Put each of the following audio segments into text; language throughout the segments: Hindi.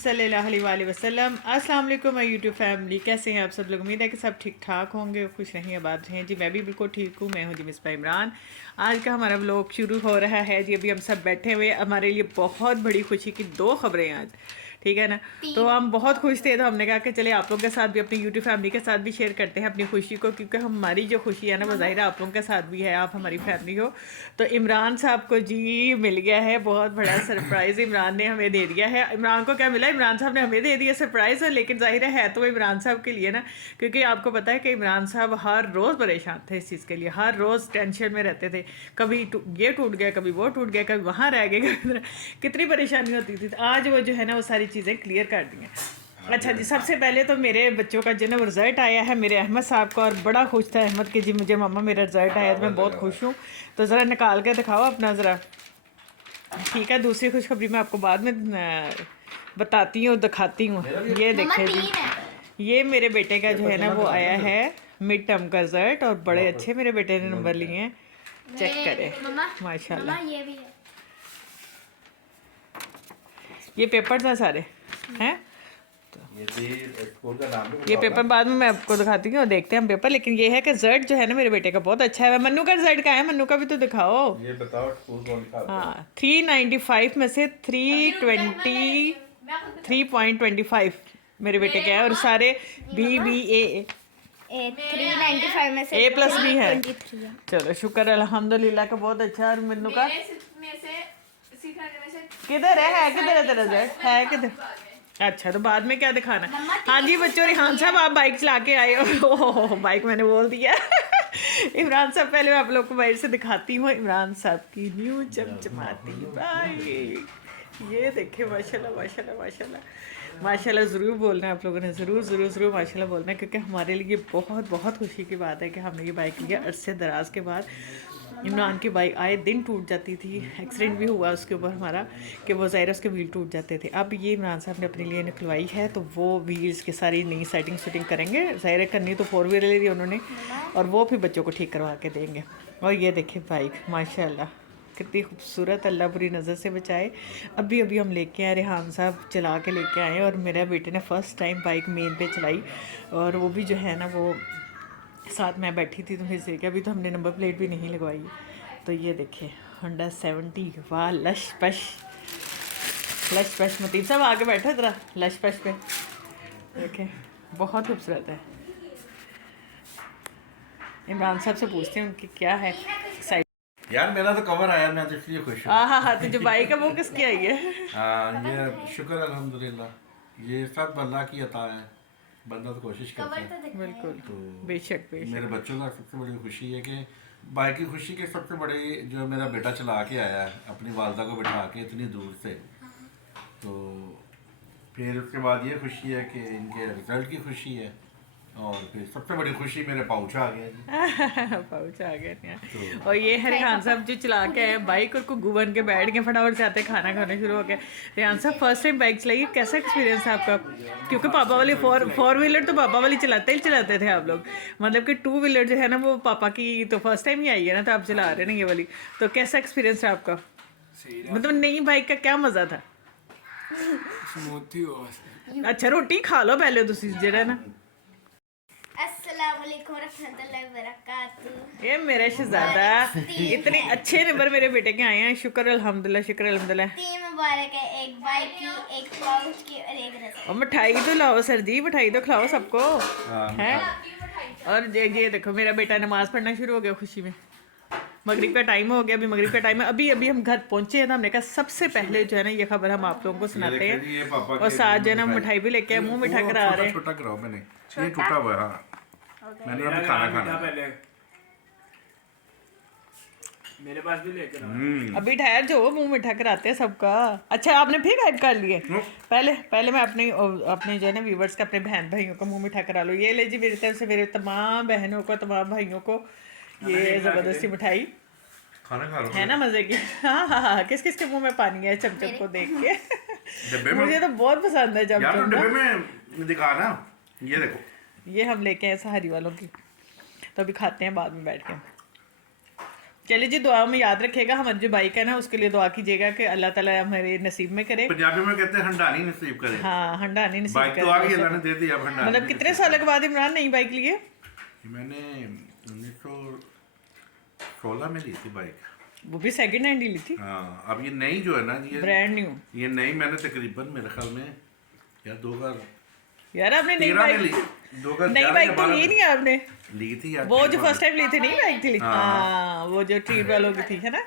सल्लल्लाहु अलैहि वसल्लम। अस्सलाम वालेकुम माय यूट्यूब फैमिली, कैसे हैं आप सब लोग। उम्मीद है कि सब ठीक ठाक होंगे, खुश रहें, आबाद रहें। जी मैं भी बिल्कुल ठीक हूँ। मैं हूँ जी मिसबा इमरान। आज का हमारा व्लॉग शुरू हो रहा है जी। अभी हम सब बैठे हुए, हमारे लिए बहुत बड़ी खुशी की दो खबरें आज, ठीक है ना। तो हम बहुत खुश थे, तो हमने कहा कि चले आप लोगों के साथ भी, अपनी यूट्यूब फैमिली के साथ भी शेयर करते हैं अपनी खुशी को, क्योंकि हमारी जो खुशी है ना वो ज़ाहिर है आप लोगों के साथ भी है, आप हमारी फैमिली हो। तो इमरान साहब को जी मिल गया है बहुत बड़ा सरप्राइज़, इमरान ने हमें दे दिया है। इमरान को क्या मिला, इमरान साहब ने हमें दे दिया सरप्राइज़, लेकिन ज़ाहिर है तो इमरान साहब के लिए ना, क्योंकि आपको पता है कि इमरान साहब हर रोज़ परेशान थे इस चीज़ के लिए, हर रोज़ टेंशन में रहते थे। कभी ये टूट गया, कभी वो टूट गया, कभी वहाँ रह गया, कितनी परेशानी होती थी। तो आज वो जो है ना वो सारी चीज़ें क्लियर कर दी हैं। अच्छा जी, सबसे पहले तो मेरे बच्चों का जो ना रिज़ल्ट आया है मेरे अहमद साहब का, और बड़ा खुश था अहमद कि जी मुझे मम्मा मेरा रिज़ल्ट आया, तो मैं बहुत खुश हूँ। तो ज़रा निकाल के दिखाओ अपना ज़रा, ठीक है। दूसरी खुशखबरी मैं आपको बाद में बताती हूँ, दिखाती हूँ। ये देखें जी, ये मेरे बेटे का जो है ना वो आया है मिड टर्म का रिज़ल्ट, और बड़े अच्छे मेरे बेटे ने नंबर लिए हैं। चेक करें माशाल्लाह। ये पेपर्स हैं सारे हैं, ये पेपर बाद में मैं आपको दिखाती हूँ, देखते हैं हम पेपर। लेकिन ये है कि रिजल्ट जो है ना मेरे बेटे का बहुत अच्छा है। मन्नू का रिजल्ट क्या है, मन्नू का भी तो दिखाओ। ये बताओ स्कूल कौन सा आता है? हाँ, 395 में से 3.25 मेरे बेटे का है, और सारे BBA 395 में से A प्लस भी है। 23 है। चलो शुक्र अल्हम्दुलिल्लाह का, बहुत अच्छा। और मन्नू का किधर है किधर है तेरा रिजल्ट, है किधर? अच्छा, तो बाद में क्या दिखाना। हाँ जी बच्चों, रिहान साहब आप बाइक चला के आए हो। ओह बाइक मैंने बोल दिया। इमरान साहब, पहले मैं आप लोग को बाइक से दिखाती हूँ इमरान साहब की न्यू चमचमाती बाइक। ये देखे माशाल्लाह माशाल्लाह माशाल्लाह माशाल्लाह। ज़रूर बोलना है आप लोगों ने, ज़रूर ज़रूर ज़रूर माशाल्लाह बोलना है, क्योंकि हमारे लिए बहुत बहुत खुशी की बात है कि हमने ये बाइक लिया अरसे दराज के बाद। इमरान की बाइक आए दिन टूट जाती थी, एक्सीडेंट भी हुआ उसके ऊपर हमारा, कि वो ज़ाहिर उसके व्हील टूट जाते थे। अब ये इमरान साहब ने अपने लिए निकलवाई है, तो वो व्हील्स की सारी नई सेटिंग करेंगे। ज़ाहिर करनी तो 4 व्हीलर ली उन्होंने, और वो फिर बच्चों को ठीक करवा के देंगे। और ये देखिए बाइक माशाल्लाह कितनी खूबसूरत, अल्लाह बुरी नज़र से बचाए। अभी अभी हम लेके आए, रेहान साहब चला के लेके आए, और मेरे बेटे ने फ़र्स्ट टाइम बाइक मेन पे चलाई, और वो भी जो है ना वो साथ में बैठी थी, तो फिर से क्या, अभी तो हमने नंबर प्लेट भी नहीं लगवाई। तो ये देखिए होंडा 70, वाह लश पश मतीब साहब आगे बैठे ज़रा लश पश पे, देखें बहुत खूबसूरत है। इमरान साहब से पूछते हैं उनकी क्या है साइड। यार मेरा तो कवर आया, मैं तो इसलिए खुश हूँ। हाँ, तो जो बाइक है वो किसकी आई है? हाँ ये शुक्र अल्हम्दुलिल्लाह, ये सब अल्लाह की अता है, बंदा तो कोशिश करता है। बिल्कुल, तो बेशक मेरे बच्चों का सबसे बड़ी खुशी है कि बाइक की खुशी के सबसे बड़ी जो मेरा बेटा चला के आया है अपनी वालदा को बिठा के इतनी दूर से। तो फिर उसके बाद ये खुशी है कि इनके रिजल्ट की खुशी है, और फिर सबसे बड़ी खुशी मेरे पाउच आ गया जी। पाउच आ गए। और ये है रेहान साहब जो चला के आए बाइक, और को गुवन के बैठ के फटाफट से आते खाना खाने शुरू हो गया। रेहान साहब फर्स्ट टाइम बाइक चलाई, कैसा एक्सपीरियंस था आपका? क्योंकि पापा वाली फोर व्हीलर तो पापा वाली चलाते थे आप लोग, मतलब कि 2 व्हीलर जो है ना वो पापा की तो फर्स्ट टाइम ही आई है ना, तो आप चला रहे हैं ना ये वाली। तो कैसा एक्सपीरियंस था आपका, मतलब नई बाइक का क्या मज़ा था? अच्छा रोटी खा लो पहले तुसी जरा ना। अस्सलामुअलैकुम रहमतुल्लाहि व बरकातहू। ये मेरा शहजादा, इतने अच्छे नंबर मेरे बेटे के आए हैं, शुक्र अल्हम्दुलिल्लाह शुक्र अल्हम्दुलिल्लाह। 3 मुबारक है, एक बाइक की, एक पाउच की और एक रस्सी। और मिठाई तो लाओ सर जी, मिठाई तो खिलाओ सबको है। और ये देखो मेरा बेटा नमाज पढ़ना शुरू हो गया खुशी में। मगरिब का टाइम हो गया, अभी मगरिब का टाइम है, अभी अभी हम घर पहुंचे हैं, तो हमने कहा सबसे पहले जो है ना ये खबर हम आप लोगों को सुनाते हैं, और साथ जो है ना मिठाई भी लेके आए, मुँह मीठा करा रहे हैं। छोटा कराओ, मैंने ये टूटा हुआ है। हाँ मैंने अभी खाना खाना मेरे पास भी लेकर अभी ठहर जो, मुंह मीठा कराते हैं सबका। अच्छा आपने फिर गायब कर लिए? पहले मैं अपने जो है ना व्यूवर्स का, अपने बहन भाइयों को मुंह मीठा करा लो। ये ले जी मेरी तरफ से मेरे तमाम बहनों को, तमाम भाइयों को ये ज़बरदस्ती मिठाई खाना खा लो है ना मज़े की। हाँ, किस किस के मुंह में पानी है चमचम को देख के। डिब्बे में, मुझे तो बहुत पसंद है यार तो चमचम डिब्बे ना। में दिखा ना, ये देखो ये हम लेके आए सहारी वालों की, तो अभी खाते हैं बाद में बैठ के। चलिए जी, दुआ में याद रखिएगा, हमारी जो बाइक है ना उसके लिए दुआ कीजिएगा कि अल्लाह ताला हमारे नसीब में करे। पंजाबी में कहते हैं हंडानी नसीब करे। हाँ, हंडानी नसीब बाइक करे। तो आ गई, अल्लाह ने दे दी, अब हंडानी मतलब भी कितने नसीब साल करे। के बाद इमरान नई बाइक लिए? मैंने 1916 में ली थी बाइक। वो भी सेकंड हैंड ही ली थी? हाँ, अब ये नई जो है ना, ब्रांड न्यू। ये नई मैंने तकरीबन मेरे ख्याल में या 2013 यार आपने नई में बाइक ली। 2011 नई बाइक तो ली में नहीं आपने? ली थी यार, वो जो ठीक फर्स्ट टाइम ली थी नई बाइक थी? हाँ। हाँ, वो जो ट्रीट वालों की थी, है ना?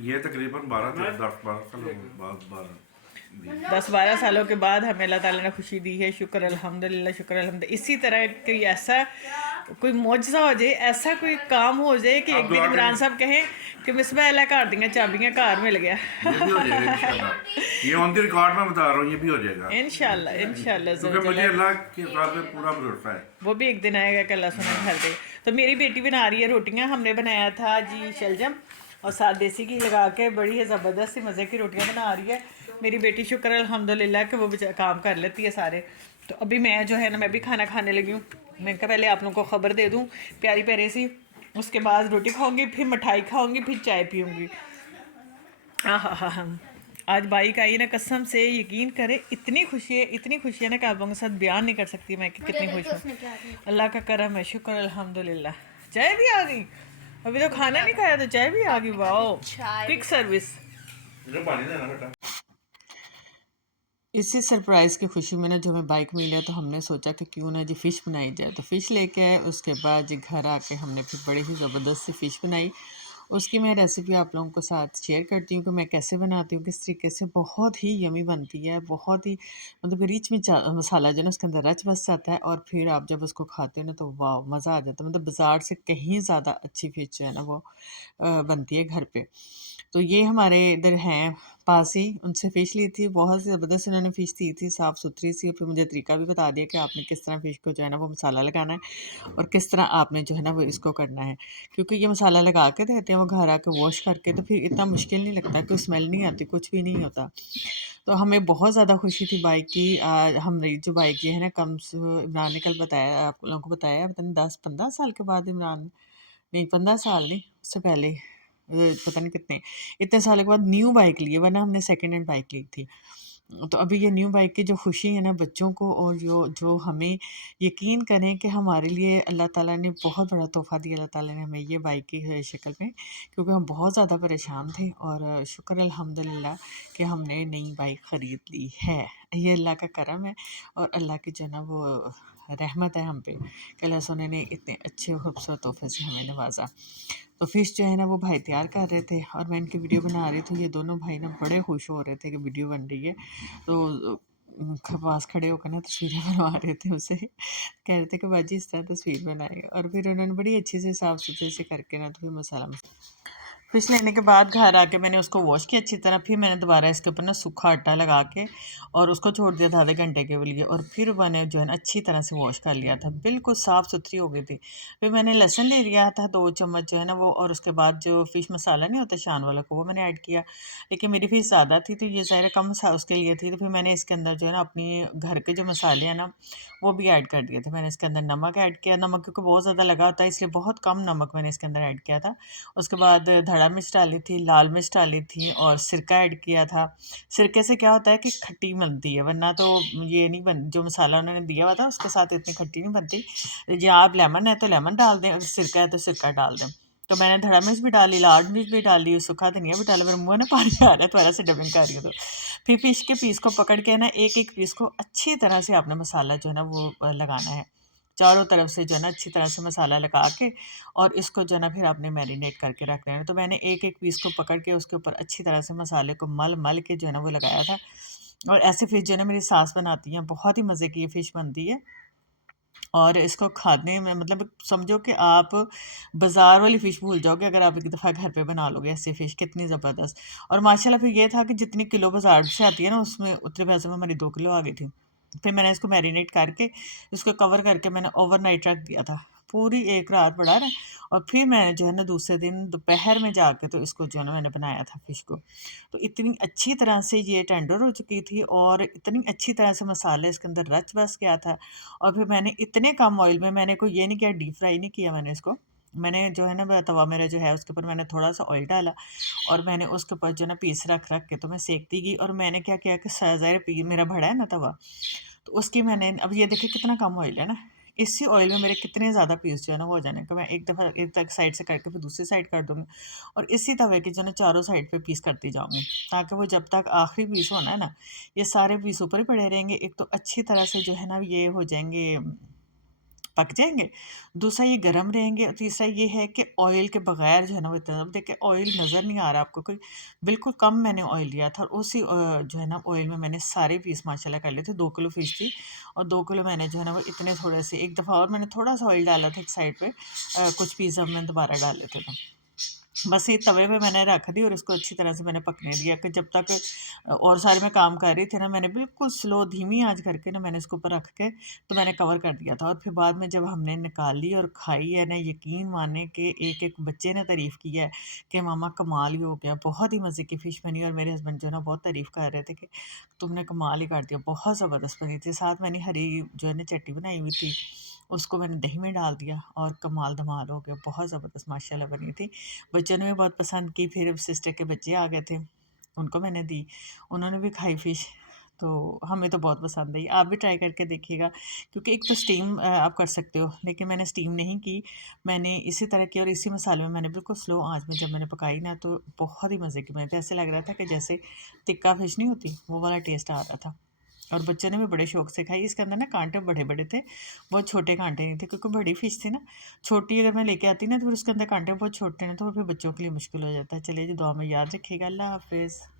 ये तकरीबन 10-12 साल बाद 10-12 सालों के बाद हमें अल्लाह ताला ने खुशी दी है। शुक्र अल्हम्दुलिल्लाह, शुक्र अल्हम्दुलिल्लाह। इसी तरह कोई ऐसा कोई मौजज़ा हो जाए, ऐसा कोई काम हो जाए कि एक दिन इमरान साहब कहें कि मिसबा अल्लाह घर दियां चाबियां घर मिल गया। ये भी हो जाएगा इंशाल्लाह। ये ऑन द रिकॉर्ड में बता रहा हूँ, ये भी हो जाएगा इंशाल्लाह, इंशाल्लाह। क्योंकि मुझे अल्लाह के साथ में पूरा भरोसा है। वो भी एक दिन आएगा कि अल्लाह सुना भर दे। तो मेरी बेटी बना रही है रोटियां। हमने बनाया था जी शलजम और साथ देसी घी लगा के, बड़ी ज़बरदस्त सी मज़े की रोटियां बना रही है मेरी बेटी। शुक्र अल्हम्दुलिल्लाह कि वो काम कर लेती है सारे। तो अभी मैं जो है ना, मैं भी खाना खाने लगी हूँ। मैंने कहा पहले आप लोगों को ख़बर दे दूँ प्यारी प्यारी सी, उसके बाद रोटी खाऊंगी, फिर मिठाई खाऊंगी, फिर चाय पीऊँगी। हाँ हाँ हाँ हाँ, आज बाइक आई ना, कसम से यकीन करें इतनी खुशी है ना कि आप लोगों के साथ बयान नहीं कर सकती मैं कि कितनी खुश हूँ। अल्लाह का करम है, शुक्र अल्हम्दुलिल्लाह। चाय भी आ गई, अभी तो खाना नहीं खाया तो चाय भी आ गई। वाह, क्विक सर्विस। पानी देना बेटा। इसी सरप्राइज़ की खुशी में ना जो हमें बाइक मिली है, तो हमने सोचा कि क्यों ना जी फ़िश बनाई जाए। तो फ़िश लेके आए, उसके बाद जी घर आके हमने फिर बड़ी ही ज़बरदस्त सी फ़िश बनाई। उसकी मैं रेसिपी आप लोगों के साथ शेयर करती हूँ कि मैं कैसे बनाती हूँ, किस तरीके से। बहुत ही यमी बनती है, बहुत ही मतलब रिच में मसाला जो है ना उसके अंदर रच बस जाता है, और फिर आप जब उसको खाते हो ना तो वाह, मज़ा आ जाता है। मतलब बाज़ार से कहीं ज़्यादा अच्छी फ़िश जो है ना वो बनती है घर पे। तो ये हमारे इधर हैं पास ही, उनसे फ़िश ली थी। बहुत ज़बरदस्त उन्होंने फ़िश दी थी, साफ़ सुथरी सी। फिर मुझे तरीका भी बता दिया कि आपने किस तरह फ़िश को जो है ना वो मसाला लगाना है, और किस तरह आपने जो है ना वो इसको करना है। क्योंकि ये मसाला लगा के देते हैं वो घर आके वॉश करके, तो फिर इतना मुश्किल नहीं लगता, कोई स्मेल नहीं आती, कुछ भी नहीं होता। तो हमें बहुत ज़्यादा खुशी थी बाइक की। हमने जो बाइक ये है ना, कम से इमरान ने कल बताया, आप लोगों को बताया, पता नहीं 10-15 साल के बाद इमरान, नहीं 15 साल नहीं, उससे पहले पता नहीं कितने, इतने साल के बाद न्यू बाइक ली है, वरना हमने सेकंड हैंड बाइक ली थी। तो अभी ये न्यू बाइक की जो खुशी है ना बच्चों को, और जो जो हमें, यकीन करें कि हमारे लिए अल्लाह ताला ने बहुत बड़ा तोहफ़ा दिया। अल्लाह ताला ने हमें ये बाइक की शक्ल में, क्योंकि हम बहुत ज़्यादा परेशान थे, और शुक्र अल्हम्दुलिल्लाह कि हमने नई बाइक ख़रीद ली है। ये अल्लाह का करम है, और अल्लाह की जो है ना वो रहमत है हम पे कि अल्लाह सोने ने इतने अच्छे और खूबसूरत तोहफ़े से हमें नवाजा। तो फ़िश जो है ना वो भाई तैयार कर रहे थे, और मैं इनकी वीडियो बना रही थी। ये दोनों भाई ना बड़े खुश हो रहे थे कि वीडियो बन रही है। तो पास खड़े होकर ना तस्वीरें बनवा रहे थे उसे, कह रहे थे कि बाजी इस तरह तस्वीर बनाएगा। और फिर उन्होंने बड़ी अच्छी से साफ़ सुथरे से करके ना, तो फिर मसाला फ़िश लेने के बाद घर आके मैंने उसको वॉश किया अच्छी तरह। फिर मैंने दोबारा इसके ऊपर ना सूखा आटा लगा के और उसको छोड़ दिया था आधे घंटे के लिए, और फिर मैंने जो है ना अच्छी तरह से वॉश कर लिया था, बिल्कुल साफ़ सुथरी हो गई थी। फिर मैंने लहसुन ले लिया था 2 चम्मच जो है ना वो, और उसके बाद जो फ़िश मसाला नहीं होता शान वाला को, वो मैंने ऐड किया। लेकिन मेरी फ़िश ज़्यादा थी तो ये ज़ाहिर कम उसके लिए थी, तो फिर मैंने इसके अंदर जो है ना अपनी घर के जो मसाले हैं ना वो भी ऐड कर दिए थे। मैंने इसके अंदर नमक ऐड किया, नमक क्योंकि बहुत ज़्यादा लगा होता है इसलिए बहुत कम नमक मैंने इसके अंदर ऐड किया था। उसके बाद धड़ा मिर्च डाली थी, लाल मिर्च डाली थी, और सिरका ऐड किया था। सिरके से क्या होता है कि खट्टी बनती है, वरना तो ये नहीं बन, जो मसाला उन्होंने दिया हुआ था उसके साथ इतनी खट्टी नहीं बनती। या आप लेमन है तो लेमन डाल दें, अगर सिरका है तो सिरका डाल दें। तो मैंने धड़ा मिर्च भी डाली, लाल मिर्च भी डाली, सूखा धनिया भी डाला। मेरे मुँह में पानी आ रहा है, थोड़ा सा डबिंग कर रही हूँ। तो फिर फिश के पीस को पकड़ के ना एक एक पीस को अच्छी तरह से आपने मसाला जो है ना वो लगाना है, चारों तरफ से जो है ना अच्छी तरह से मसाला लगा के, और इसको जो है ना फिर आपने मैरिनेट करके रख देना। तो मैंने एक एक पीस को पकड़ के उसके ऊपर अच्छी तरह से मसाले को मल मल के जो है ना वो लगाया था। और ऐसे फ़िश जो है ना मेरी सास बनाती हैं, बहुत ही मज़े की ये फ़िश बनती है। और इसको खाने में मतलब समझो कि आप बाज़ार वाली फ़िश भूल जाओगे अगर आप एक दफ़ा घर पे बना लोगे ऐसी फ़िश, कितनी ज़बरदस्त। और माशाल्लाह फिर ये था कि जितनी किलो बाज़ार से आती है ना उसमें उतने पैसे में हमारी 2 किलो आ गई थी। फिर मैंने इसको मैरिनेट करके इसको कवर करके मैंने ओवरनाइट रख दिया था, पूरी 1 रात पड़ा रहा। और फिर मैंने जो है ना दूसरे दिन दोपहर में जाके तो इसको जो है ना मैंने बनाया था फ़िश को। तो इतनी अच्छी तरह से ये टेंडर हो चुकी थी, और इतनी अच्छी तरह से मसाले इसके अंदर रच बस गया था। और फिर मैंने इतने कम ऑयल में, मैंने कोई ये नहीं किया डीप फ्राई नहीं किया मैंने इसको, मैंने जो है ना तवा मेरा जो है उसके ऊपर मैंने थोड़ा सा ऑयल डाला और मैंने उसके ऊपर जो है ना पीस रख रख के तो मैं सेकती गई। और मैंने क्या किया कि ज़ाहिर पी मेरा बड़ा है ना तवा, तो उसकी मैंने अब ये देखिए कितना कम ऑयल है ना, इसी ऑयल में मेरे कितने ज़्यादा पीस जो है ना वो हो जाने का। मैं एक दफ़ा एक तक साइड से करके फिर दूसरी साइड कर दूँगी और इसी तवे के जो है ना चारों साइड पे पीस करती जाऊँगी, ताकि वो जब तक आखिरी पीस होना है ना ये सारे पीस ऊपर ही पड़े रहेंगे। एक तो अच्छी तरह से जो है ना ये हो जाएंगे, पक जाएँगे, दूसरा ये गरम रहेंगे और तीसरा ये है कि ऑयल के बगैर जो है ना वो इतना, अब देखिए ऑयल नज़र नहीं आ रहा आपको कोई, बिल्कुल कम मैंने ऑयल लिया था और उसी जो है ना ऑयल में मैंने सारे पीस माशाल्लाह कर लिए थे। 2 किलो फ़िश थी और 2 किलो मैंने जो है ना वो इतने थोड़े से एक दफ़ा और मैंने थोड़ा-सा ऑयल डाला था एक साइड पे, कुछ पीस अब मैंने दोबारा डाल लेते थे। बस ये तवे पे मैंने रख दी और इसको अच्छी तरह से मैंने पकने दिया कि जब तक और सारे मैं काम कर रही थी ना, मैंने बिल्कुल स्लो धीमी आंच करके ना मैंने इसको ऊपर रख के तो मैंने कवर कर दिया था। और फिर बाद में जब हमने निकाली और खाई है ना, यकीन माने कि एक-एक बच्चे ने तारीफ़ की है कि मामा कमाल ही हो गया, बहुत ही मज़े की फ़िश बनी। और मेरे हस्बैंड जो है ना बहुत तारीफ़ कर रहे थे कि तुमने कमाल ही कर दिया, बहुत ज़बरदस्त बनी थी। साथ मैंने हरी जो है ना चटनी बनाई हुई थी, उसको मैंने दही में डाल दिया और कमाल धमाल हो गया, बहुत ज़बरदस्त माशाल्लाह बनी थी। बच्चों ने भी बहुत पसंद की, फिर सिस्टर के बच्चे आ गए थे, उनको मैंने दी, उन्होंने भी खाई फ़िश, तो हमें तो बहुत पसंद आई। आप भी ट्राई करके देखिएगा, क्योंकि एक तो स्टीम आप कर सकते हो, लेकिन मैंने स्टीम नहीं की, मैंने इसी तरह की और इसी मसाले में मैंने बिल्कुल स्लो आँच में जब मैंने पकाई ना तो बहुत ही मज़े की बनी थी। ऐसे लग रहा था कि जैसे टिक्का फ़िश नहीं होती, वो वाला टेस्ट आ रहा था। और बच्चों ने भी बड़े शौक से खाई। इसके अंदर ना कांटे बड़े-बड़े थे, बहुत छोटे कांटे नहीं थे, क्योंकि बड़ी फ़िश थी ना, छोटी अगर मैं लेके आती ना तो फिर उसके अंदर कांटे बहुत छोटे हैं, तो फिर बच्चों के लिए मुश्किल हो जाता है। चलिए जी, दुआ में याद रखिएगा। अल्लाह हाफ़िज़।